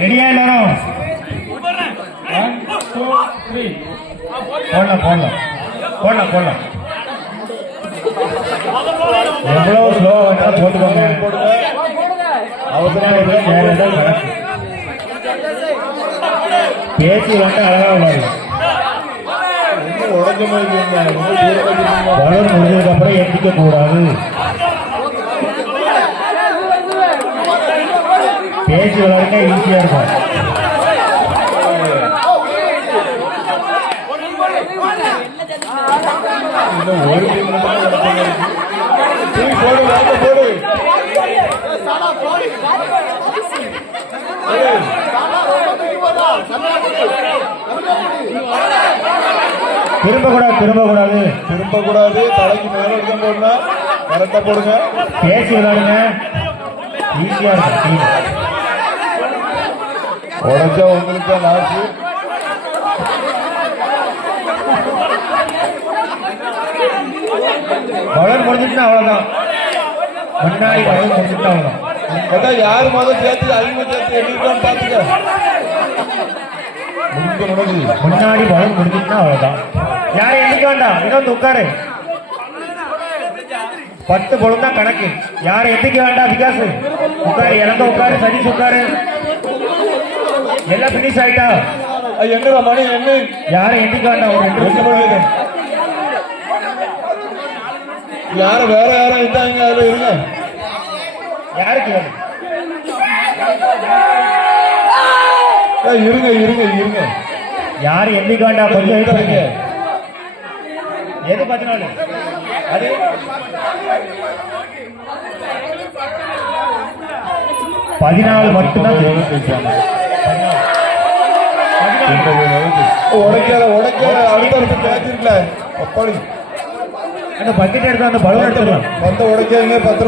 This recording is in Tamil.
ரெடியா எல்லாரும்? 1 2 3 போடலாம். எவ்வளவு ஸ்லோவா வந்தா போட்டுக்கோங்க. அவசரம் பேச்சு வந்து அழகா உள்ளாரு. வளர் முடிஞ்சதுக்கு அப்புறம் எந்திக்க கூடாது. பேச்சு வளர்க்க ஈஸியா இருக்கும். திரும்ப கூடாது. தலைக்கு மேல போடுங்க, கரெக்டா போடுங்க. பேசி விளையாடுங்க, ஈஸியா இருக்கும். உடஞ்சா உங்களுக்கு லாஸ்ட். வளர் முடிஞ்சிட்டு அவ்வளவுதான். முன்னாடி வளர் முடிஞ்சிட்டு அவ்வளவுதான். யாரு முதல் சேர்த்து அதிகமா சேர்த்து எண்ணிருக்கான்னு பாத்துக்க. முன்னாடி வளர் முடிஞ்சிட்டுனா அவ்வளவுதான். யாரும் எண்ணிக்க வேண்டாம். இன்னொன்று உட்காரு. 10 பொழுதுதான் கணக்கு. யாரும் எண்ணிக்க வேண்டாம். விகாஸ் உட்காரு, இறந்த உட்காரு, சதீஷ் உட்காரு. எல்லாம் பினிஷ் ஆயிட்டா? எங்க மணி என்ன? யாரும் எண்ணிக்க வேண்டாம். ஒரு 2 நிமிஷம் போடுங்க. யாரும் வேற யாரும் இருந்தாங்க அதுல இருங்க. யாருக்கு இருங்க. யாரும் எண்ணிக்க வேண்டாம். கொஞ்சம் இருங்க. எது 14? அது 14 மட்டும்தான். உடைக்கால அடுத்த பேச்சிருக்கல. அந்த பக்கெட் எடுத்து அந்த பலூன் எடுத்துக்கலாம். 10 உடைக்காதீங்க. 10